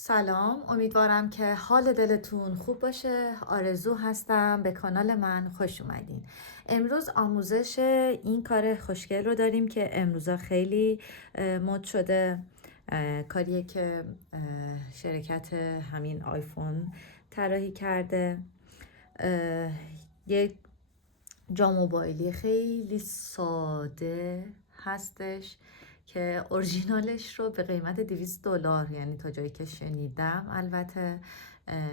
سلام، امیدوارم که حال دلتون خوب باشه. آرزو هستم، به کانال من خوش اومدین. امروز آموزش این کار خوشگل رو داریم که امروزا خیلی مد شده. کاریه که شرکت همین آیفون طراحی کرده. یک جام موبایلی خیلی ساده هستش که اورجینالش رو به قیمت $200، یعنی تا جایی که شنیدم البته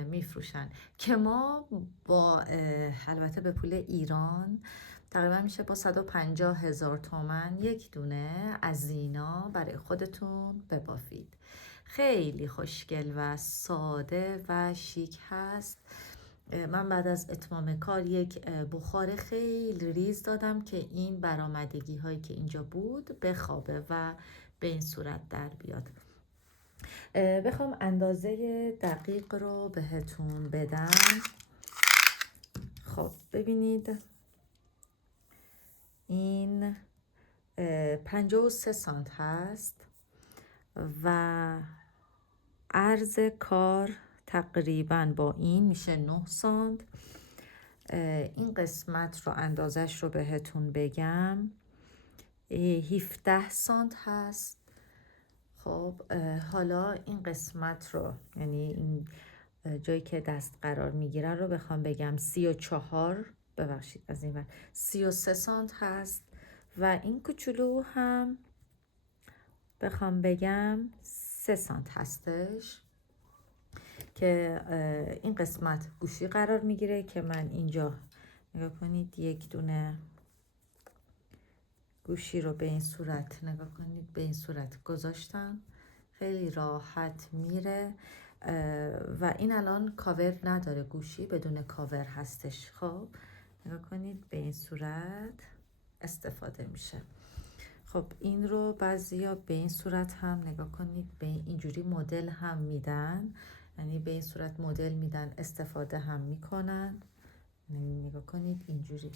میفروشن، که ما با البته به پول ایران تقریبا میشه با 150,000 تومان یک دونه از اینا برای خودتون ببافید. خیلی خوشگل و ساده و شیک هست. من بعد از اتمام کار یک بخار خیلی ریز دادم که این برآمدگی هایی که اینجا بود بخوابه و به این صورت در بیاد. بخوام اندازه دقیق رو بهتون بدم. خب ببینید این 53 سانت هست و عرض کار تقریبا با این میشه 9 سانت. این قسمت رو اندازش رو بهتون بگم 17 سانت هست. خب حالا این قسمت رو، یعنی این جایی که دست قرار میگیره رو بخوام بگم 34، ببخشید از این ور 33 سانت هست و این کوچولو هم بخوام بگم 3 سانت هستش که این قسمت گوشی قرار میگیره که من اینجا نگاه کنید یک دونه گوشی رو به این صورت نگاه کنید، به این صورت گذاشتم، خیلی راحت میره و این الان کاور نداره، گوشی بدون کاور هستش. خب نگاه کنید به این صورت استفاده میشه. خب این رو بعضیا به این صورت هم نگاه کنید، به اینجوری مدل هم میدن، یعنی به این صورت مدل میدن استفاده هم میکنن. نگاه کنید اینجوری.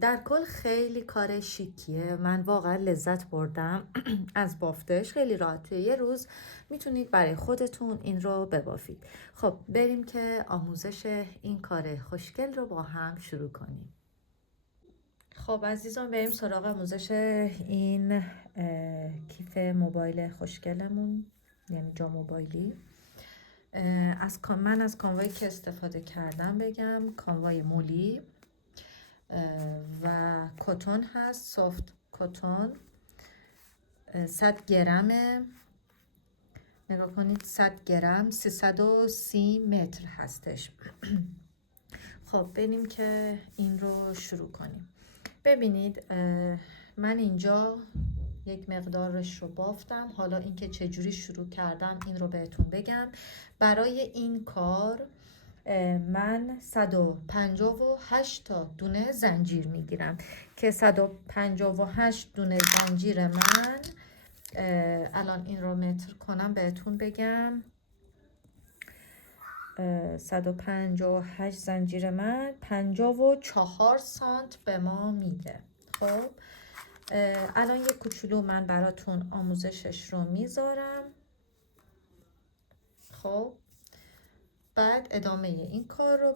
در کل خیلی کار شیکیه، من واقعا لذت بردم از بافتش. خیلی راحت توی یه روز میتونید برای خودتون این رو ببافید. خب بریم که آموزش این کار خوشگل رو با هم شروع کنیم. خب عزیزان بریم سراغ آموزش این کیف موبایل خوشگلمون، یعنی جام موبایلی. من از کانوایی که استفاده کردم بگم کانوای مولی و کتون هست، سافت کتون. 100 گرمه، نگاه کنید 100 گرم 330 متر هستش. خب بریم که این رو شروع کنیم. ببینید من اینجا یک مقدارش رو بافتم. حالا اینکه چجوری شروع کردم این رو بهتون بگم. برای این کار من 158 تا دونه زنجیر میگیرم که 158 دونه زنجیر من الان این رو متر کنم بهتون بگم. 158 زنجیر من 54 سانت به ما میده. خب الان یک کوچولو من براتون آموزشش رو میذارم. خب بعد ادامه این کار رو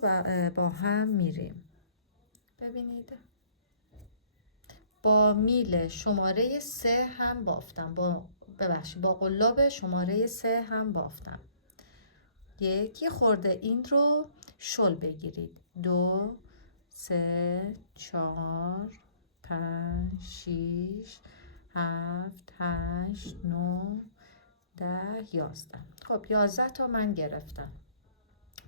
با هم میریم. ببینید با میل شماره 3 هم بافتم، با قلاب شماره 3 هم بافتم. یه خورده این رو شل بگیرید. 2 3 4 5 6 7 8 9 10 11. خب 11 تا من گرفتم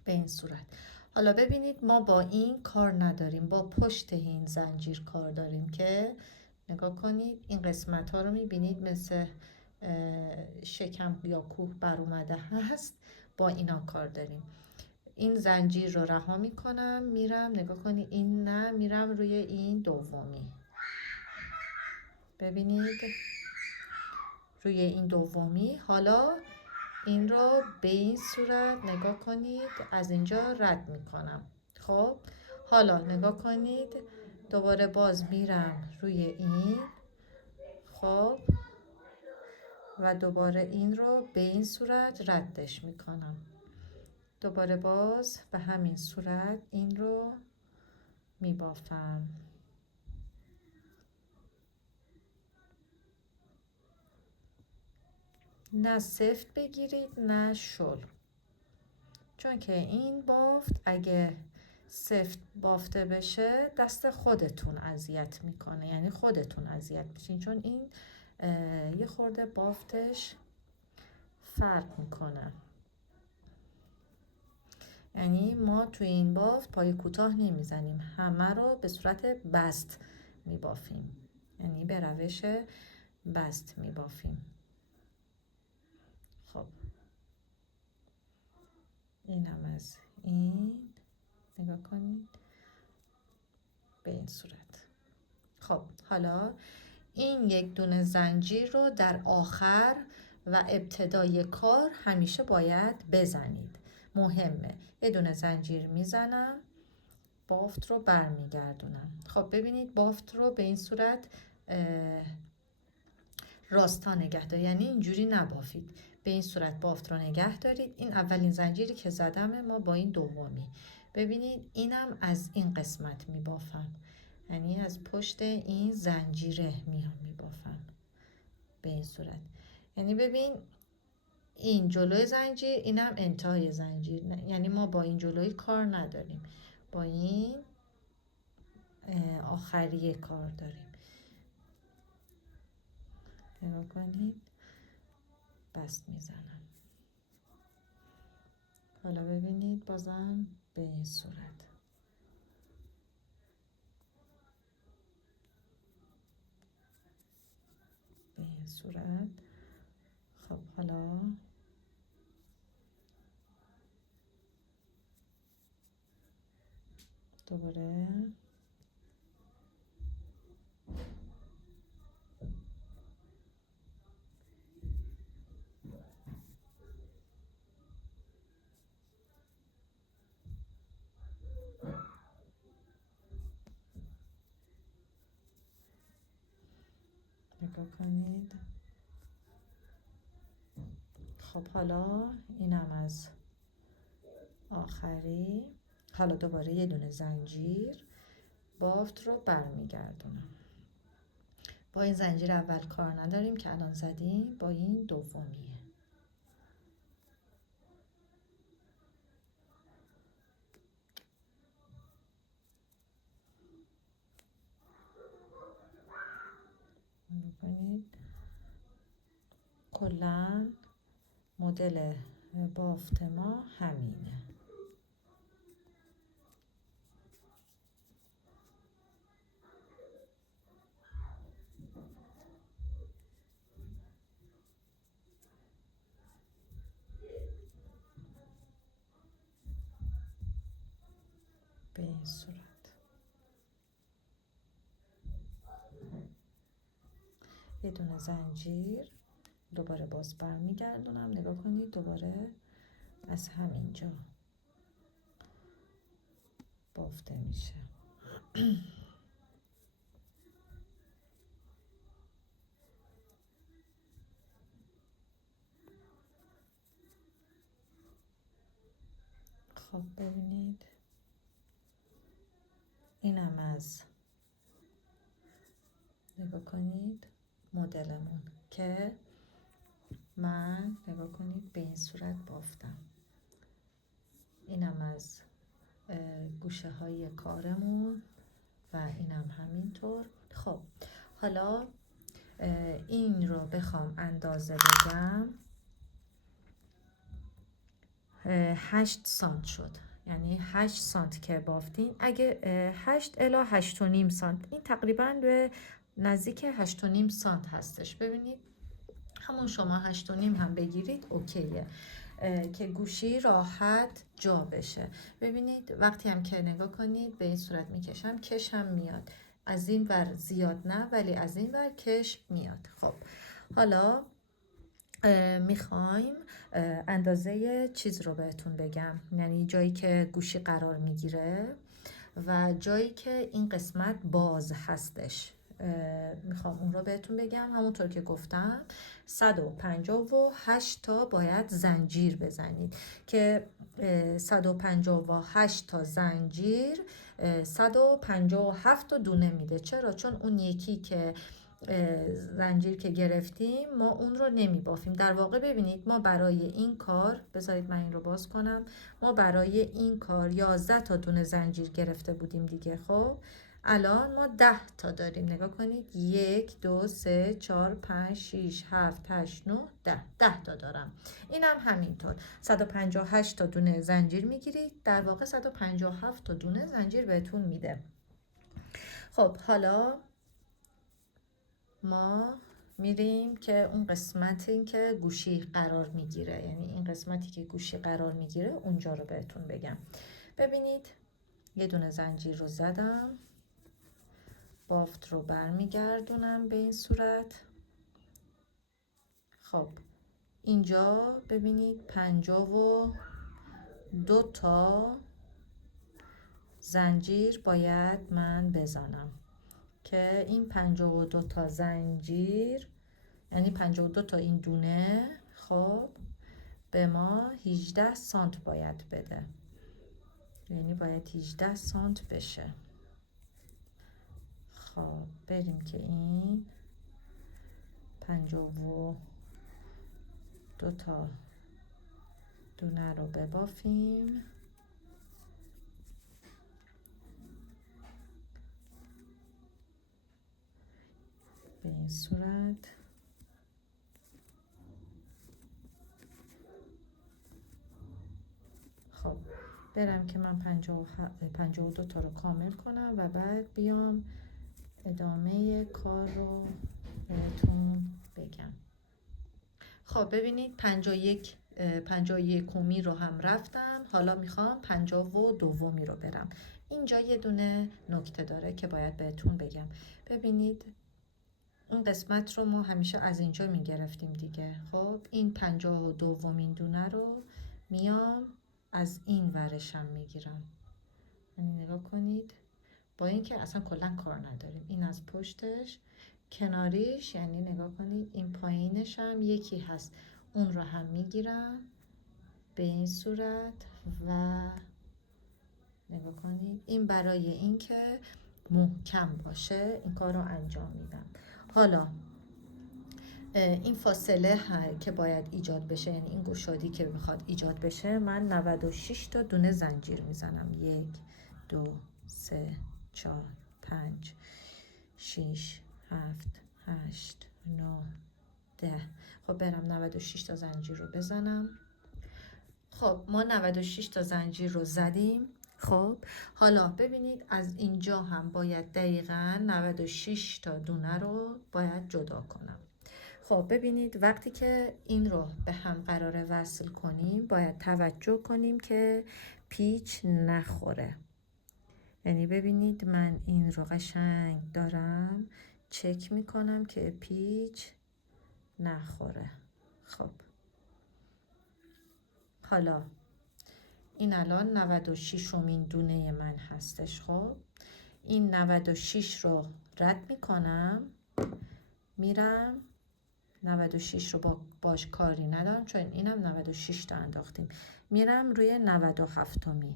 به این صورت. حالا ببینید ما با این کار نداریم، با پشت این زنجیر کار داریم که نگاه کنید این قسمت ها رو میبینید مثل شکم یا کوه بر اومده هست. با اینا کار داریم. این زنجیر رو رها میکنم، میرم نگاه کنید این نه، میرم روی این دومی. ببینید روی این دومی. حالا این رو به این صورت نگاه کنید از اینجا رد میکنم. خب حالا نگاه کنید دوباره باز میرم روی این. خب و دوباره این رو به این صورت ردش میکنم. دوباره باز به همین صورت این رو میبافم. نه سفت بگیرید نه شل، چون که این بافت اگه سفت بافته بشه دست خودتون اذیت میکنه، یعنی خودتون اذیت میشین، چون این یه خورده بافتش فرق میکنه. یعنی ما توی این بافت پای کوتاه نمیزنیم، همه رو به صورت بست میبافیم، یعنی به روش بست میبافیم. خب اینم از این، نگاه کنید به این صورت. خب حالا این یک دونه زنجیر رو در آخر و ابتدای کار همیشه باید بزنید، مهمه. یه دونه زنجیر میزنم، بافت رو برمیگردونم. خب ببینید بافت رو به این صورت راستا نگه دارید، یعنی اینجوری نبافید، به این صورت بافت رو نگه دارید. این اولین زنجیری که زدم، ما با این دومی. ببینید اینم از این قسمت میبافم، یعنی از پشت این زنجیره میبافم به این صورت. یعنی ببین این جلوی زنجیر، اینم انتهای زنجیر، یعنی ما با این جلوی کار نداریم، با این آخری کار داریم. نگاه کنید بست میزنم. حالا ببینید بازم به این صورت. به این صورت. خب حالا دوباره نگاه کنید. خب حالا اینم از آخری. حالا دوباره یه دونه زنجیر، بافت رو برمیگردونم. با این زنجیر اول کار نداریم که الان زدیم، با این دومیه. بکنید کلا مدل بافت ما همینه. به این صورت. یه دونه زنجیر، دوباره باز برمیگردونم. نگاه کنید دوباره از همینجا بافته میشه. خب ببینید اینم از، نگاه کنید مدلمون که من نگاه کنید به این صورت بافتم. اینم از گوشه های کارمون و اینم همینطور. خب حالا این رو بخوام اندازه بگم، 8 سانت شد، یعنی 8 سانت که بافتین. اگه 8 الی 8.5 سانت، این تقریبا به نزدیک 8.5 سانت هستش. ببینید همون شما 8.5 هم بگیرید اوکیه که گوشی راحت جا بشه. ببینید وقتی هم که نگاه کنید به این صورت میکشم، کش هم میاد. از این ور زیاد نه، ولی از این ور کش میاد. خب حالا میخوایم اندازه چیز رو بهتون بگم، یعنی جایی که گوشی قرار میگیره و جایی که این قسمت باز هستش. میخوام اون رو بهتون بگم. همونطور که گفتم 158 تا باید زنجیر بزنید که 158 تا زنجیر 157 تا دونه میده. چرا؟ چون اون یکی که زنجیر که گرفتیم ما اون رو نمی بافیم. در واقع ببینید ما برای این کار، بذارید من این رو باز کنم، ما برای این کار 11 تا دونه زنجیر گرفته بودیم دیگه. خب الان ما 10 تا داریم. نگاه کنید 1 2 3 4 5 6 7 8 9 10 تا دارم. اینم همینطور 158 تا دونه زنجیر میگیرید، در واقع 157 تا دونه زنجیر بهتون میده. خب حالا ما میریم که اون قسمتی که گوشی قرار میگیره، یعنی این قسمتی که گوشی قرار میگیره اونجا رو بهتون بگم. ببینید یه دونه زنجیر رو زدم، بافت رو برمیگردونم به این صورت. خب اینجا ببینید 52 تا زنجیر باید من بزنم که این 52 تا زنجیر یعنی 52 تا این دونه خب به ما 18 سانت باید بده، یعنی باید 18 سانت بشه. خب بریم که این 52 تا دونه رو ببافیم. به این صورت. خب برم که من 52 تا رو کامل کنم و بعد بیام ادامه کار رو بهتون بگم. خب ببینید 51 رو هم رفتم، حالا میخوام 52 رو برم. اینجا یه دونه نکته داره که باید بهتون بگم. ببینید اون قسمت رو ما همیشه از اینجا میگرفتیم دیگه. خب این 52 دونه رو میام از این ورشم میگیرم، یعنی نگاه کنید با اینکه اصلا کلا کار نداریم، این از پشتش کناریش، یعنی نگاه کنید این پایینش هم یکی هست، اون رو هم میگیرم به این صورت و نگاه کنید این برای اینکه محکم باشه این کار رو انجام میدم. حالا این فاصله که باید ایجاد بشه، یعنی این گشادی که میخواد ایجاد بشه، من 96 تا دونه زنجیر میزنم. 1 2 3 4 5 6 7 8 9 10. خب برم 96 تا زنجیر رو بزنم. خب ما 96 تا زنجیر رو زدیم. خب حالا ببینید از اینجا هم باید دقیقاً 96 تا دونه رو باید جدا کنم. خب ببینید وقتی که این رو به هم قراره وصل کنیم باید توجه کنیم که پیچ نخوره. یعنی ببینید من این رو قشنگ دارم چک میکنم که پیچ نخوره. خب حالا این الان 96مین دونه من هستش. خب این 96 رو رد میکنم، میرم 96 رو باش کاری ندارم چون اینم 96 تا انداختیم، میرم روی 97می.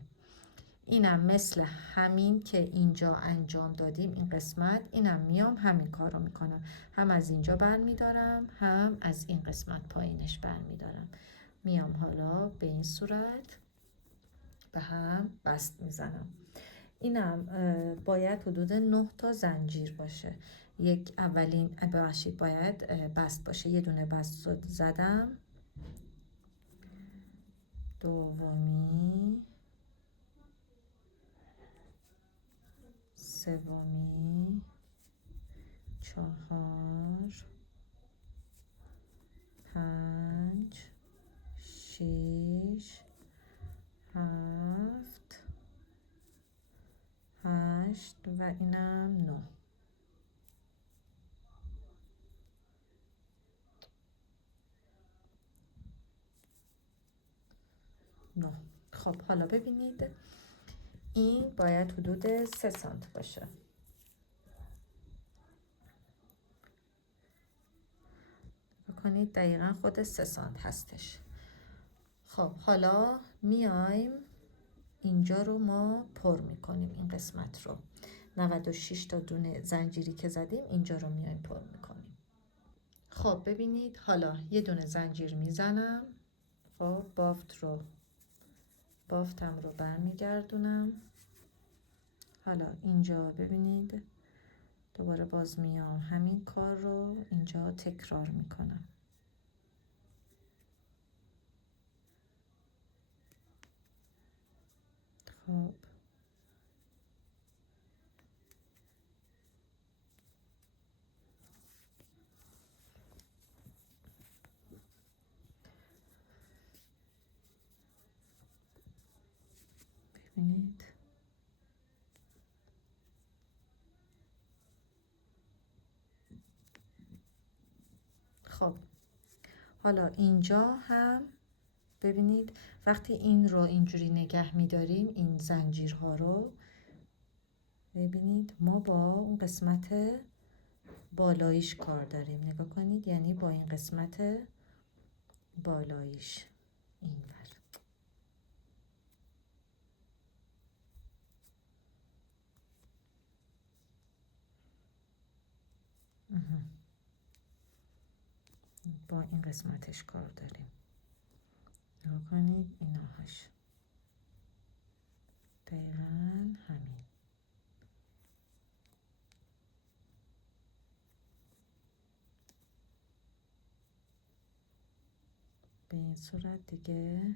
اینم مثل همین که اینجا انجام دادیم این قسمت، اینم میام همین کار رو میکنم، هم از اینجا برمیدارم هم از این قسمت پایینش برمیدارم، میام حالا به این صورت به هم بست میزنم. اینم باید حدود 9 تا زنجیر باشه. یک اولین ببخشید باید بست باشه. یه دونه بست زدم، دومی، سومی، 4 5 6 7 8 و اینم 9. خب حالا ببینید این باید حدود 3 سانت باشه. کنید دقیقا خود 3 سانت هستش. خب حالا میایم اینجا رو ما پر میکنیم، این قسمت رو 96 تا دونه زنجیری که زدیم اینجا رو میایم پر میکنیم. خب ببینید حالا یه دونه زنجیر میزنم، خب بافتم رو برمیگردونم. حالا اینجا ببینید دوباره باز میام همین کار رو اینجا تکرار میکنم. خب ببینید خب حالا اینجا هم ببینید وقتی این رو اینجوری نگه میداریم، این زنجیرها رو ببینید ما با اون قسمت بالاییش کار داریم، نگاه کنید، یعنی با این قسمت بالاییش این ور. با این قسمتش کار داریم، نگاه کنید ایناهاش دقیقا همین. به این صورت دیگه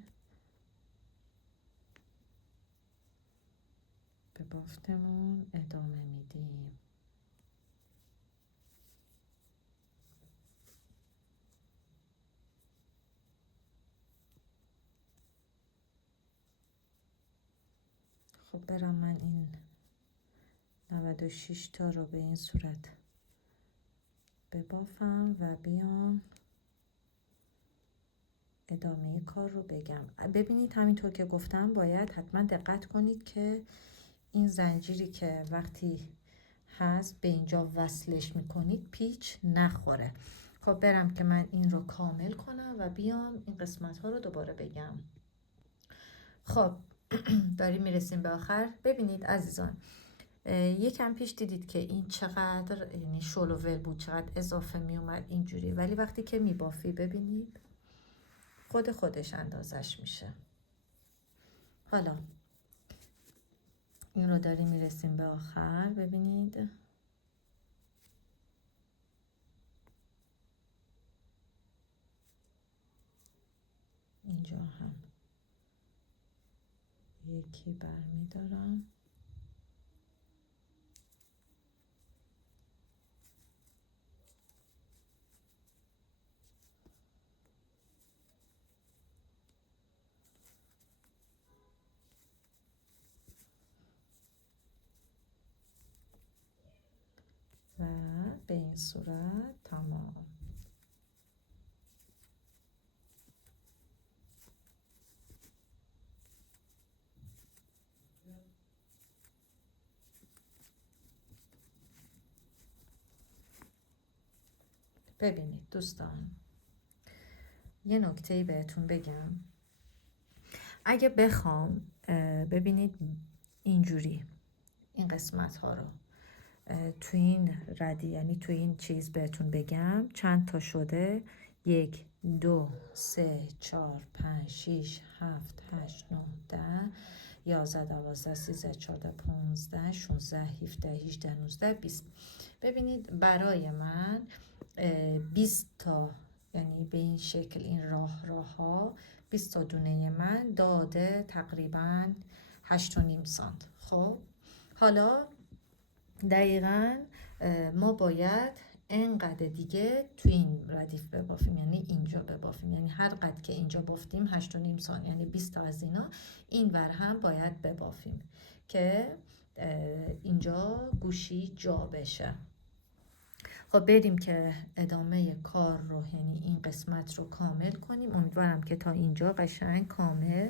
به بافتمون ادامه میدیم. خب برم من این 96 تا رو به این صورت ببافم و بیام ادامه کار رو بگم. ببینید همینطور که گفتم باید حتما دقت کنید که این زنجیری که وقتی هست به اینجا وصلش میکنید پیچ نخوره. خب برم که من این رو کامل کنم و بیام این قسمت ها رو دوباره بگم. خب داریم میرسیم به آخر. ببینید عزیزان، یکم پیش دیدید که این چقدر یعنی شلوول بود، چقدر اضافه می اومد اینجوری، ولی وقتی که میبافی ببینید خودش اندازش میشه. حالا این رو داریم میرسیم به آخر. ببینید اینجا هم یکی برمیدارم، و به این صورت تمام. ببینید دوستان، یه نکته‌ای بهتون بگم. اگه بخوام ببینید اینجوری این قسمت ها رو تو این ردی، یعنی تو این چیز بهتون بگم چند تا شده: 1 2 3 4 5 6 7 8 9 10 11 12 13 14 15 16 17 18 19 20. ببینید برای من 20 تا، یعنی به این شکل این راه ها 20 تا دونه من داده تقریبا 8.5 سانت. خب حالا دقیقا ما باید انقدر دیگه تو این ردیف ببافیم، یعنی اینجا ببافیم، یعنی هر قدر که اینجا بافتیم 8.5 سانت، یعنی 20 تا از اینا این ور هم باید ببافیم که اینجا گوشی جا بشه. خب بریم که ادامه کار رو، یعنی این قسمت رو کامل کنیم. امیدوارم که تا اینجا قشنگ کامل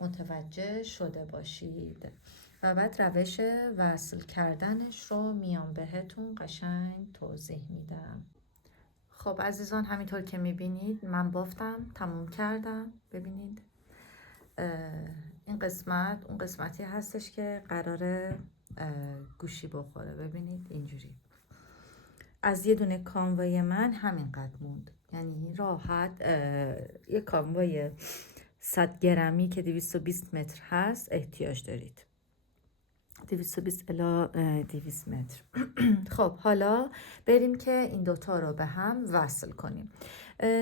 متوجه شده باشید و بعد روش وصل کردنش رو میام بهتون قشنگ توضیح میدم. خب عزیزان، همینطور که میبینید من بافتم، تموم کردم. ببینید این قسمت اون قسمتی هستش که قراره گوشی بخوره. ببینید اینجوری از یه دونه کانوای من همینقدر موند، یعنی راحت یه کانوای 100 گرمی که 220 متر هست احتیاج دارید. 220 الی 200 متر. خب حالا بریم که این دوتا رو به هم وصل کنیم.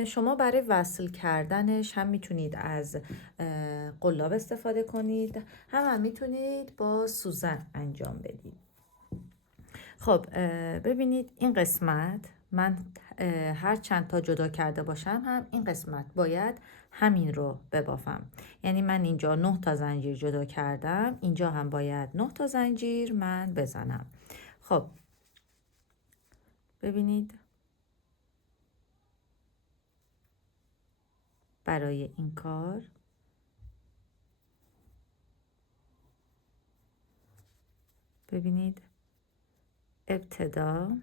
شما برای وصل کردنش هم میتونید از قلاب استفاده کنید، هم میتونید با سوزن انجام بدید. خب ببینید این قسمت من هر چند تا جدا کرده باشم هم این قسمت باید همین رو ببافم. یعنی من اینجا 9 تا زنجیر جدا کردم، اینجا هم باید 9 تا زنجیر من بزنم. خب ببینید برای این کار ببینید ابتدا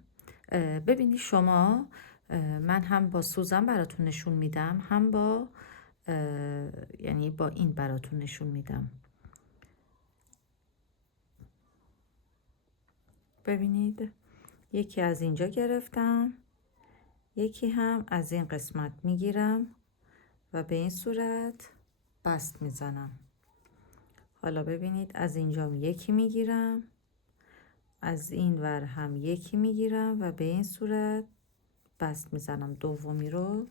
ببینید شما من هم با سوزن براتون نشون میدم، هم با یعنی با این براتون نشون میدم. ببینید یکی از اینجا گرفتم، یکی هم از این قسمت میگیرم و به این صورت بست میزنم. حالا ببینید از اینجا یکی میگیرم، از این ور هم یکی میگیرم و به این صورت بست میزنم. دومی رو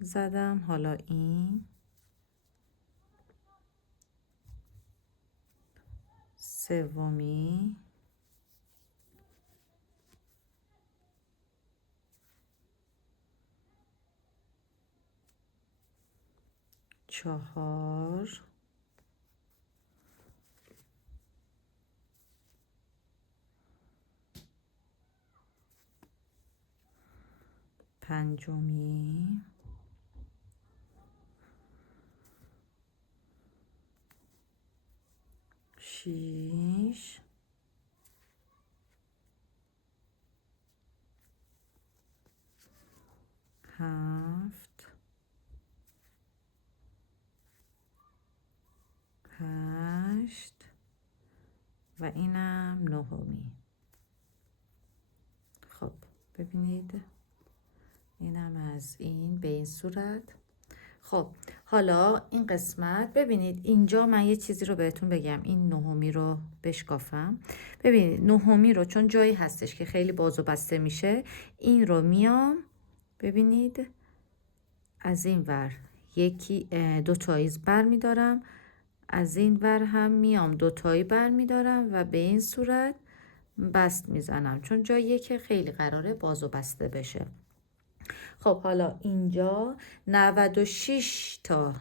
زدم، حالا این سومی، چهار، پنجمی، شیش، هفت، هشت و اینم نهمی. خب ببینید اینم از این به این صورت. خب حالا این قسمت ببینید اینجا من یه چیزی رو بهتون بگم، این نهمی رو بشکافم. ببینید نهمی رو چون جایی هستش که خیلی باز و بسته میشه، این رو میام ببینید از این ور یکی دو تاییز بر میدارم، از این ور هم میام دو تایی بر میدارم و به این صورت بست میزنم، چون جاییه که خیلی قراره باز و بسته بشه. خب حالا اینجا 96 تا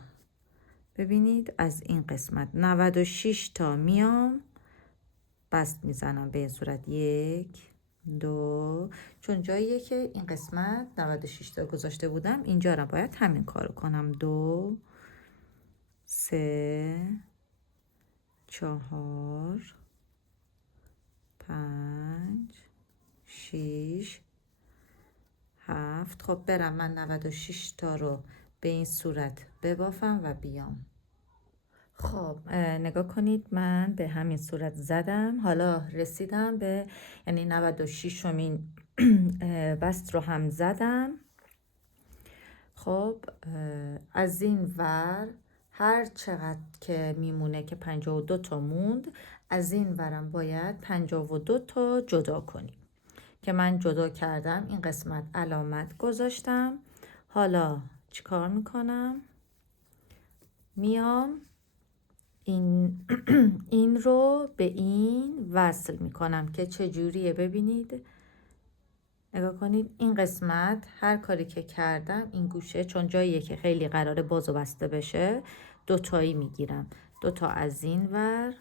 ببینید از این قسمت 96 تا میام بست میزنم به این صورت. یک، دو، چون جاییه که این قسمت 96 تا گذاشته بودم، اینجا رو باید همین کارو کنم. دو، سه، چهار، پنج، شیش، هفت. خب برم من 96 تا رو به این صورت ببافم و بیام. خب نگاه کنید من به همین صورت زدم، حالا رسیدم به یعنی 96 امین بست رو هم زدم. خب از این ور هر چقدر که میمونه که 52 تا موند، از این ورم باید 52 تا جدا کنیم که من جدا کردم. این قسمت علامت گذاشتم. حالا چیکار میکنم؟ میام این رو به این وصل میکنم که چجوریه. ببینید نگاه کنید این قسمت هر کاری که کردم این گوشه چون جاییه که خیلی قراره باز و بسته بشه، دو تایی میگیرم. دو تا از این ور،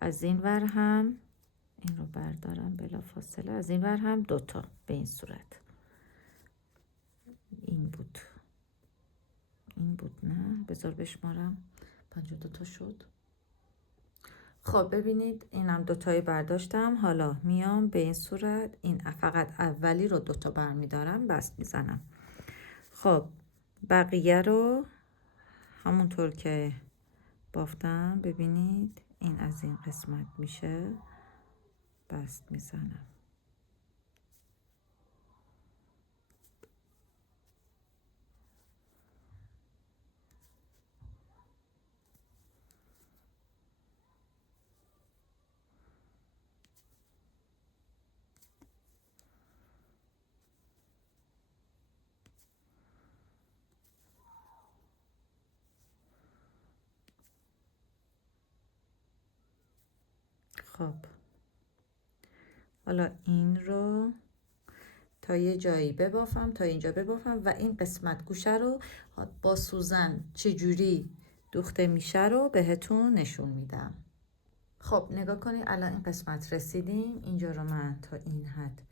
از این ور هم این رو بردارم بلا فاصله، از این ور هم دو تا به این صورت. این بود نه بذار بشمارم. 52 تا شد. خب ببینید اینم دوتایی برداشتم. حالا میام به این صورت این فقط اولی رو دوتا برمیدارم، بست میزنم. خب بقیه رو همونطور که بافتم ببینید این از این قسمت میشه، بست میزنم. خب حالا این رو تا یه جایی ببافم، تا اینجا ببافم و این قسمت گوشه رو با سوزن چجوری دوخته میشه رو بهتون نشون میدم. خب نگاه کنید الان این قسمت رسیدیم. اینجا رو من تا این حد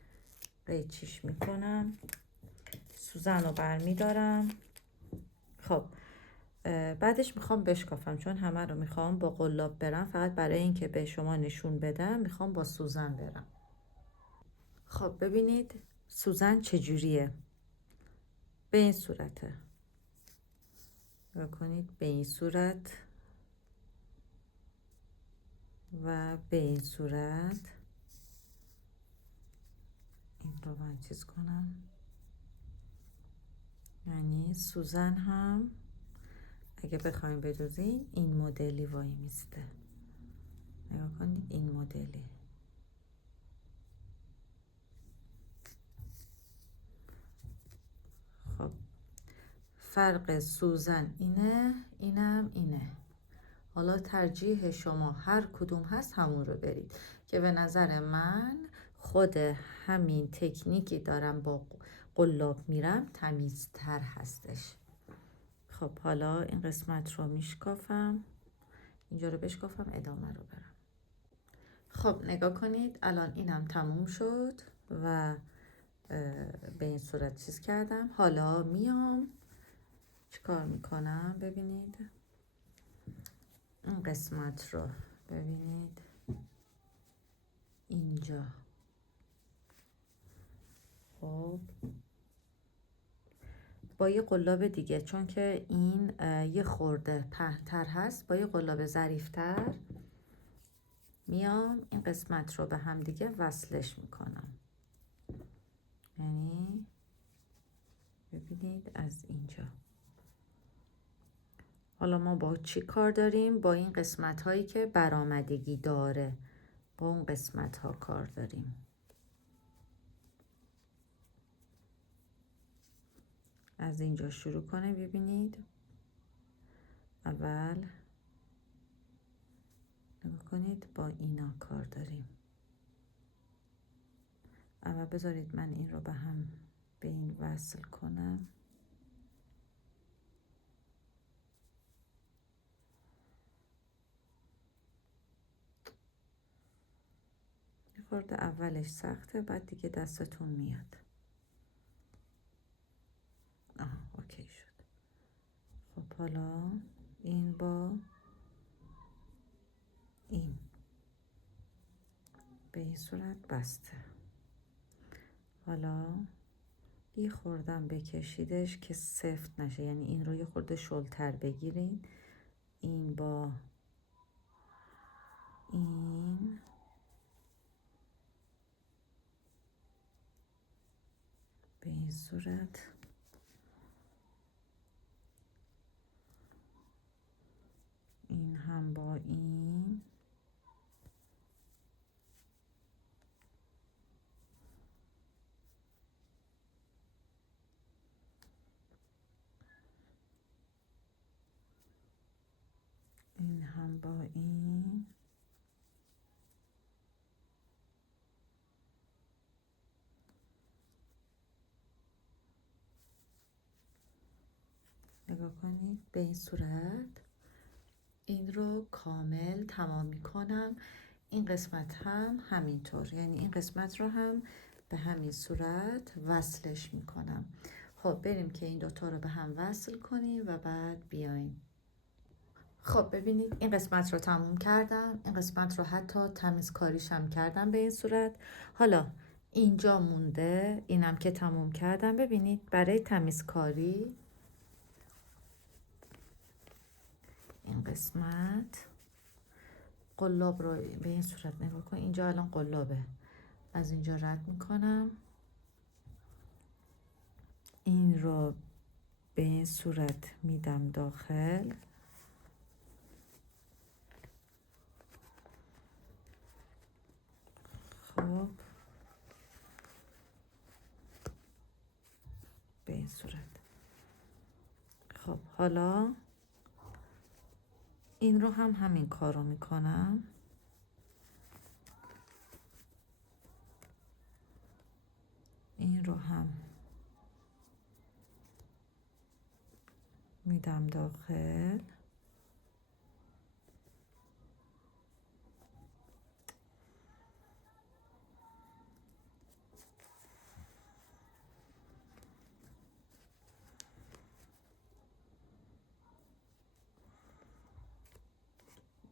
قیچیش میکنم، سوزن رو برمیدارم. خب بعدش میخوام بشکافم، چون همه رو میخوام با قلاب برم، فقط برای اینکه به شما نشون بدم میخوام با سوزن برم. خب ببینید سوزن چجوریه، به این صورته. نگاه کنید به این صورت و به این صورت. این رو من چیز کنم، یعنی سوزن هم اگه بخوایم بدوزین این مدلی وای میسته. نگاه کنید این مدلی. خب فرق سوزن اینه، اینم اینه. حالا ترجیح شما هر کدوم هست همون رو برید، که به نظر من خود همین تکنیکی دارم با قلاب میرم تمیزتر هستش. خب حالا این قسمت رو میشکافم، اینجا رو بشکافم ادامه رو برم. خب نگاه کنید الان اینم تموم شد و به این صورت چیز کردم. حالا میام چیکار میکنم، ببینید این قسمت رو ببینید اینجا. خب با یه قلاب دیگه، چون که این یه خورده پهن‌تر هست، با یه قلاب ظریف‌تر میام این قسمت رو به هم دیگه وصلش میکنم. یعنی ببینید از اینجا. حالا ما با چی کار داریم؟ با این قسمت هایی که برآمدگی داره، با اون قسمت ها کار داریم. از اینجا شروع کنه، ببینید اول نگاه کنید با اینا کار داریم. اول بذارید من این رو به هم به این وصل کنم. یه خورده اولش سخته، بعد دیگه دستتون میاد. اوکی شد. خب حالا این با این به این صورت بسته. حالا یه خوردم بکشیدش که سفت نشه، یعنی این رو یه خورده شلتر بگیرین. این با این به این صورت. این هم با این. این هم با این. نگاه کنید به این صورت. این رو کامل تمام میکنم. این قسمت هم همینطور، یعنی این قسمت رو هم به همین صورت وصلش میکنم. خب بریم که این دوتا رو به هم وصل کنیم و بعد بیایم. خب ببینید این قسمت رو تموم کردم، این قسمت رو حتی تمیزکاریش هم کردم به این صورت. حالا اینجا مونده، اینم که تموم کردم. ببینید برای تمیزکاری این قسمت قلاب رو به این صورت نگاه کن، اینجا الان قلابه، از اینجا رد میکنم، این رو به این صورت میدم داخل. خب به این صورت. خب حالا این رو هم همین کار رو میکنم. این رو هم میدم داخل.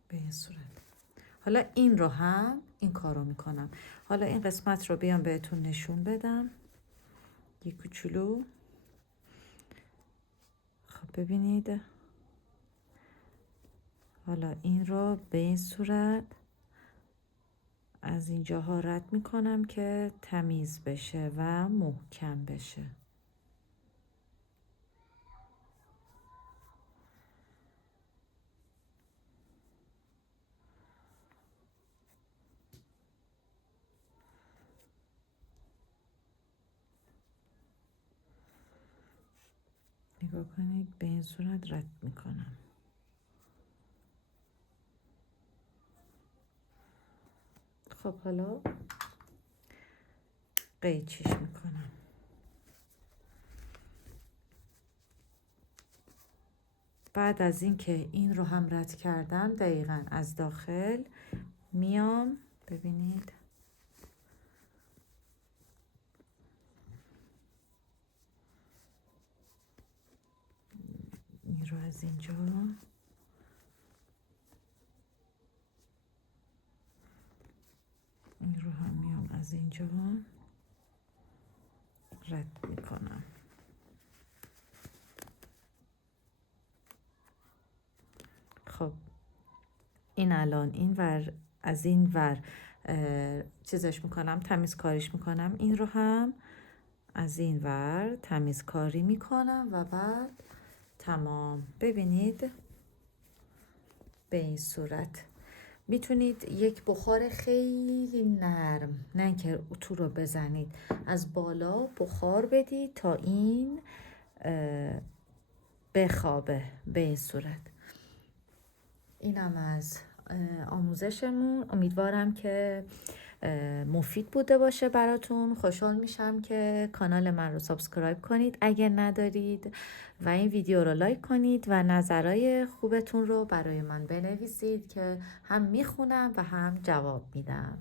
به این صورت. حالا این رو هم این کار رو میکنم. حالا این قسمت رو بیام بهتون نشون بدم یه کوچولو. خب ببینید، حالا این رو به این صورت از اینجاها رد میکنم که تمیز بشه و محکم بشه. نگاه کنید به این صورت رد میکنم. خب حالا قیچیش میکنم. بعد از اینکه این رو هم رد کردم دقیقاً از داخل میام، ببینید این رو از اینجا، این رو هم میام از اینجا رد میکنم. خب این الان این ور از این ور چیزش میکنم، تمیزکاریش میکنم. این رو هم از این ور تمیزکاری میکنم و بعد تمام. ببینید به این صورت میتونید یک بخار خیلی نرم، نه اینکه تو رو بزنید، از بالا بخار بدید تا این بخوابه به این صورت. اینم از آموزشمون. امیدوارم که مفید بوده باشه براتون. خوشحال میشم که کانال من رو سابسکرایب کنید اگر ندارید و این ویدیو رو لایک کنید و نظرهای خوبتون رو برای من بنویسید که هم میخونم و هم جواب میدم.